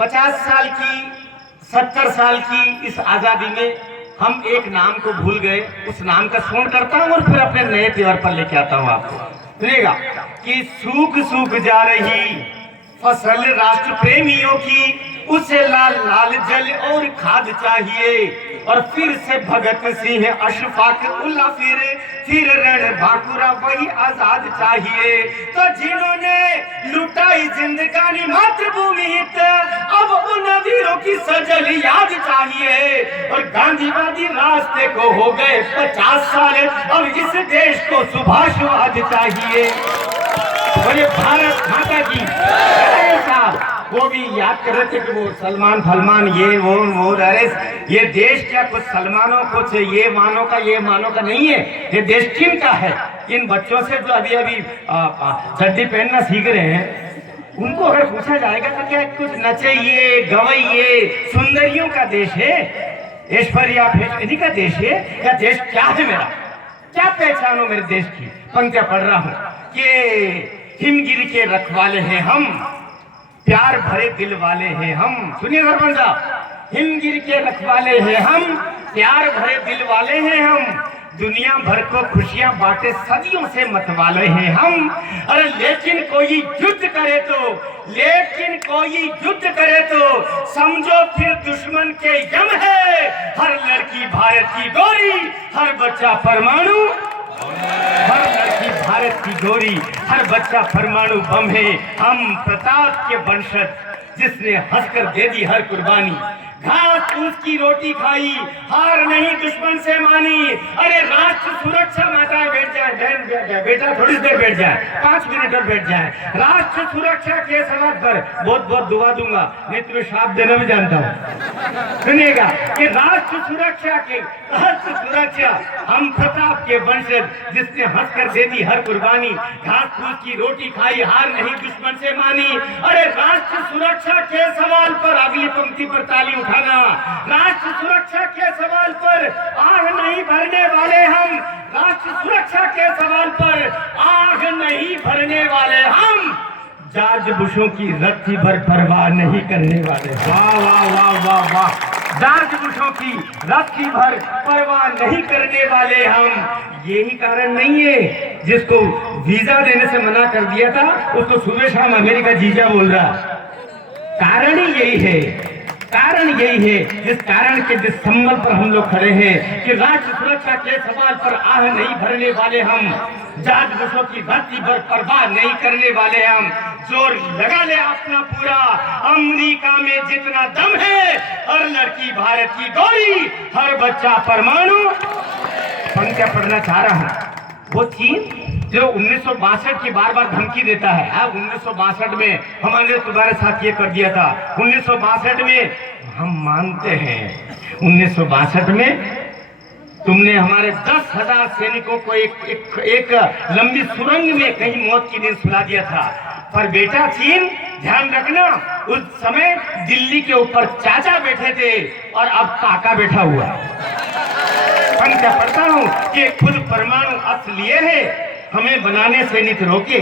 50 साल की 70 साल की इस आजादी में हम एक नाम को भूल गए। उस नाम का स्मरण करता हूँ और फिर अपने नए त्योहार पर लेके आता हूँ आपको। सुनिएगा कि सूख सूख जा रही फसल राष्ट्र प्रेमियों की, उसे लाल लाल जल और खाद चाहिए। और फिर से भगत सिंह अशफाक उल्ला फिर रण भाकुरा वही आजाद चाहिए। तो जिन्होंने लुटाई जिंदगानी मातृभूमि हित, अब उन वीरों की सजल याद चाहिए। और गांधीवादी रास्ते को हो गए 50 साल, अब इस देश को सुभाषवाद चाहिए। और ये भारत माता की साहब वो भी याद कर रहे थे कि वो सलमान फलमान ये वो अरे ये देश क्या कुछ सलमानों कुछ ये मानो का नहीं है। ये देश किन का है? इन बच्चों से जो अभी चड्डी पहनना सीख रहे हैं, उनको अगर पूछा जाएगा तो क्या कुछ नचइए गवइए सुंदरियों का देश है, ऐश्वर्या फेशनी का देश है? या देश क्या है मेरा? क्या पहचानो मेरे देश की? पंक्तियां पढ़ रहा हूं कि हिमगिरी के रखवाले हैं हम, प्यार भरे दिल वाले हैं हम। सुनिए सरपंच साहब, हिमगिरी के रखवाले हैं हम, प्यार भरे दिल वाले हैं हम, दुनिया भर को खुशियां बांटे सदियों से मतवाले हैं हम। अरे लेकिन कोई युद्ध करे तो समझो फिर दुश्मन के यम है। हर लड़की भारत की गोरी, हर बच्चा परमाणु, हर लड़की भारत की गोरी, हर बच्चा परमाणु बम है। हम प्रताप के वंशज, जिसने हंसकर दे दी हर कुर्बानी। घास फूस की रोटी खाई, हार नहीं दुश्मन से मानी। अरे राष्ट्र सुरक्षा, माताएं बैठ जाए, बेटा थोड़ी देर बैठ जाए, 5 मिनट और बैठ जाए। राष्ट्र सुरक्षा के सवाल पर बहुत बहुत दुआ दूंगा, मैं तुम्हें श्राप देना भी जानता हूँ। सुनिएगा कि राष्ट्र सुरक्षा हम प्रताप के वंशज, जिसने हंसकर दे दी हर कुर्बानी। घास फूस की रोटी खाई, हार नहीं दुश्मन से मानी। अरे राष्ट्र सुरक्षा के सवाल पर अगली पंक्ति पर ताली उठाना। राष्ट्र सुरक्षा के सवाल पर आग नहीं भरने वाले हम, राष्ट्र सुरक्षा के सवाल पर आग नहीं भरने वाले हम। जॉर्ज बुशों की रत्ती भर परवाह नहीं करने वाले। वाह वाह वाह वाह वाह। जॉर्ज बुशों की रत्ती भर परवाह नहीं करने वाले हम। यही कारण नहीं है जिसको वीजा देने से मना कर दिया था, उसको सुबह शाम अमेरिका जीजा बोल रहा। कारण ही यही है जिस कारण के जिस संबल पर हम लोग खड़े हैं कि राष्ट्र सुरक्षा के सवाल पर आह नहीं भरने वाले हम, जॉर्ज बुशों की धरती पर परवाह नहीं करने वाले हम। जोर लगा ले अपना पूरा, अमेरिका में जितना दम है, हर लड़की भारत की गोरी, हर बच्चा परमाणु। पंक्तियां पढ़ना चाह रहा हूं। वो चीन जो 1962 की बार बार धमकी देता है, अब 1962 में हमने तुम्हारे साथ ये कर दिया था, 1962 में हम मानते हैं, 1962 में तुमने हमारे 10,000 सैनिकों को एक लंबी सुरंग में कहीं मौत की नींद सुला दिया था। पर बेटा चीन, ध्यान रखना, उस समय दिल्ली के ऊपर चाचा बैठे थे और अब काका बैठा हुआ। पंक्तियां पढ़ता हूं कि खुद परमाणु अस्त्र लिए है, हमें बनाने से नित रोके।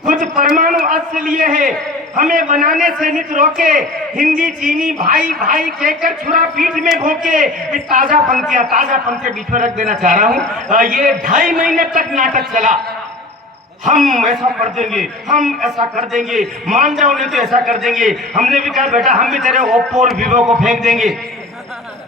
खुद परमाणु अस्त्र लिए है, हमें बनाने से नित रोके। हिंदी चीनी भाई भाई कहकर छुरा पीठ में भोके। इस ताजा पंक्तियां बीच में रख देना चाह रहा हूं। ये 2.5 महीने तक नाटक चला। हम ऐसा कर देंगे, हम ऐसा कर देंगे, मान जाओ नहीं तो ऐसा कर देंगे। हमने भी कहा बेटा हम भी तेरे ओप्पो और वीवो को फेंक देंगे।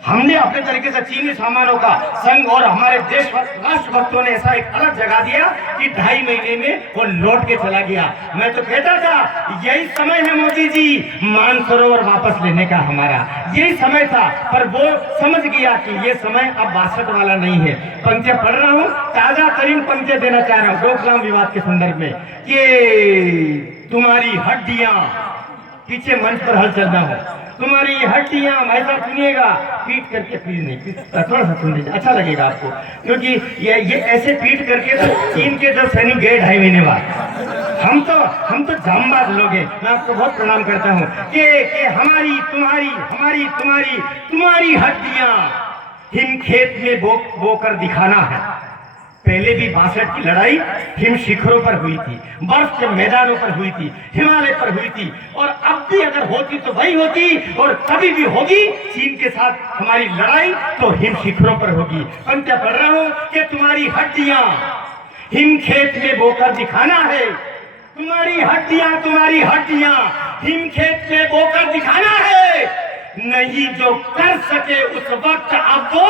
हमने अपने तरीके से चीनी सामानों का संघ और हमारे देश राष्ट्रभक्तों ने ऐसा एक अलग जगा दिया कि 2.5 महीने में वो लौट के चला गया। मैं तो कहता था यही समय है मोदी जी मानसरोवर वापस लेने का, हमारा यही समय था। पर वो समझ गया कि ये समय अब 62 वाला नहीं है। पंक्तियां पढ़ रहा हूँ, ताजा तरीन पंक्तियां देना चाह रहा हूँ डोकलाम विवाद के संदर्भ में कि तुम्हारी हड्डियां, पीछे मंच पर हल चलना हो, तुम्हारी हड्डियां, ऐसा सुनिएगा, पीट करके प्लीज नहीं, थोड़ा सा सुन लीजिए, अच्छा लगेगा आपको, क्योंकि ये ऐसे पीट करके तो चीन के जो सैनिक गए 2.5 महीने बाद। हम तो जामबाज लोग हैं। मैं आपको बहुत प्रणाम करता हूँ कि हमारी तुम्हारी हड्डियां हिम खेत में बो कर दिखाना है। पहले भी 62 की लड़ाई हिम शिखरों पर हुई थी, बर्फ के मैदानों पर हुई थी, हिमालय पर हुई थी, और अब भी अगर होती तो वही होती, और कभी भी होगी चीन के साथ हमारी लड़ाई तो हिम शिखरों पर होगी। पंक्तियां पढ़ रहा हूं कि तुम्हारी हड्डियां हिम खेत में बोकर दिखाना है, तुम्हारी हड्डियां हिम खेत में बोकर दिखाना है, नहीं जो कर सके उस वक्त अब वो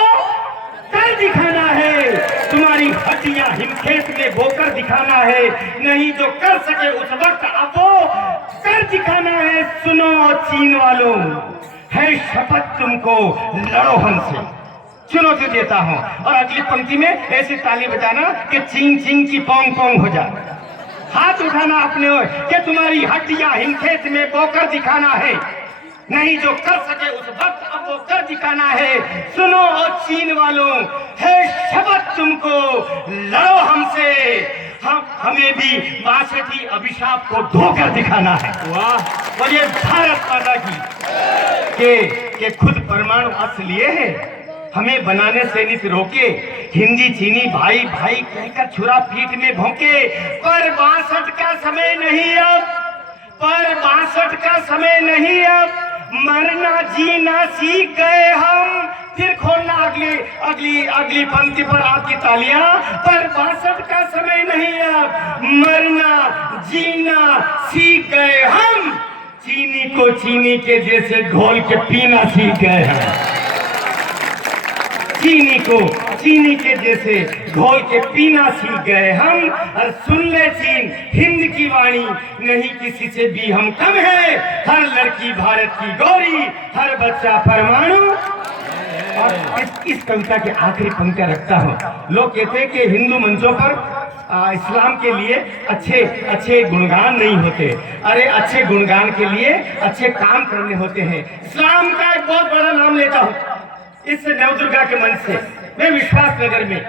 कर दिखाना है। तुम्हारी हड्डियां हिमखेत में बोकर दिखाना है, नहीं जो कर सके उस वक्त अब वो कर दिखाना है। सुनो चीन वालों, है शपथ तुमको, लड़ो हमसे। चुनौती देता हूं। और अगली पंक्ति में ऐसी ताली बजाना कि चिंग चिंग की पोंग पोंग हो जाए। हाथ उठाना अपने ओर कि तुम्हारी हड्डियां हिमखेत में बोकर दिखाना है, नहीं जो कर सके उस वक्त अब वो कर दिखाना है। सुनो और चीन वालों, है शपथ तुमको, लड़ो हमसे, हमें भी 62 अभिशाप को धोकर दिखाना है। वाह! और ये भारत माता की के खुद परमाणु अस्त्र लिए हैं, हमें बनाने से नहीं रोके। हिंदी चीनी भाई भाई कहकर छुरा पीठ में भौंके, पर 62 का समय नहीं अब, पर 62 का समय नहीं अब, मरना जीना सीख गए हम। फिर खोलना अगली पंक्ति पर आपकी तालियां। पर 62 का समय नहीं अब, मरना जीना सीख गए हम, चीनी को चीनी के जैसे घोल के पीना सीख गए हैं। चीनी को चीनी के जैसे घोल के पीना सीख गए हम। और सुन ले चीन हिंद की वाणी, नहीं किसी से भी हम कम है, हर लड़की भारत की गौरी, हर बच्चा परमाणु। और इस कविता के आखिरी पंक्तियां रखता हूं। लोग कहते हैं कि हिंदू मंचों पर इस्लाम के लिए अच्छे गुणगान नहीं होते। अरे अच्छे गुणगान के लिए अच्छे काम करने होते हैं। इस्लाम का एक बहुत बड़ा नाम लेता हूं इस नवदुर्गा के मन से, मैं विश्वास नगर में,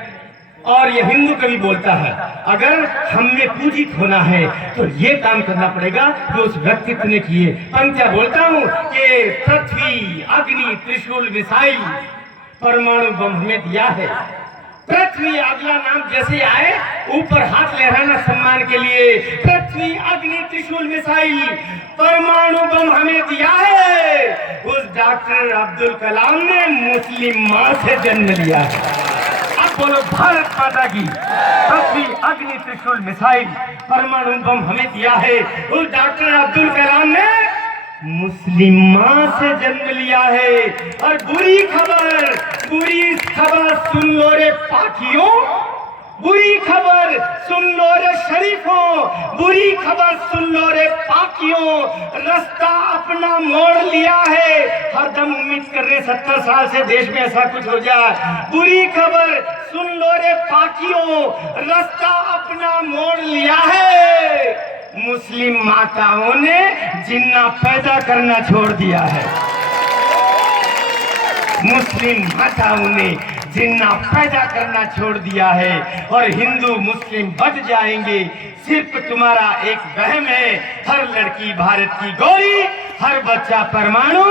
और ये हिंदू कवि बोलता है, अगर हमें पूजित होना है तो ये काम करना पड़ेगा जो उस व्यक्तित्व ने किए। पंक्तियां बोलता हूं कि पृथ्वी अग्नि त्रिशूल मिसाइल परमाणु बम हमें दिया है। पृथ्वी अगला नाम जैसे आए ऊपर हाथ लहराना सम्मान के लिए। पृथ्वी अग्नि त्रिशूल मिसाइल परमाणु बम हमें दिया है। उस डॉक्टर अब्दुल कलाम ने मुस्लिम मां से जन्म लिया है। अब बोलो भारत माता की। पृथ्वी अग्नि त्रिशूल मिसाइल परमाणु बम हमें दिया है। उस डॉक्टर अब्दुल कलाम ने मुस्लिम मां से जन्म लिया है। और बुरी खबर सुन लो रे पाखियों, बुरी खबर सुन लो रे शरीफों, बुरी खबर सुन लो रे पाकियों, रास्ता अपना मोड़ लिया है। हरदम उम्मीद कर रहे 70 साल से देश में ऐसा कुछ हो जाए। बुरी खबर सुन लो रे पाकियों, रास्ता अपना मोड़ लिया है। मुस्लिम माताओं ने जिन्ना पैदा करना छोड़ दिया है। मुस्लिम माताओं ने जिन्ना पैदा करना छोड़ दिया है। और हिंदू मुस्लिम बच जाएंगे, सिर्फ तुम्हारा एक वहम है। हर लड़की भारत की गौरी, हर बच्चा परमाणु।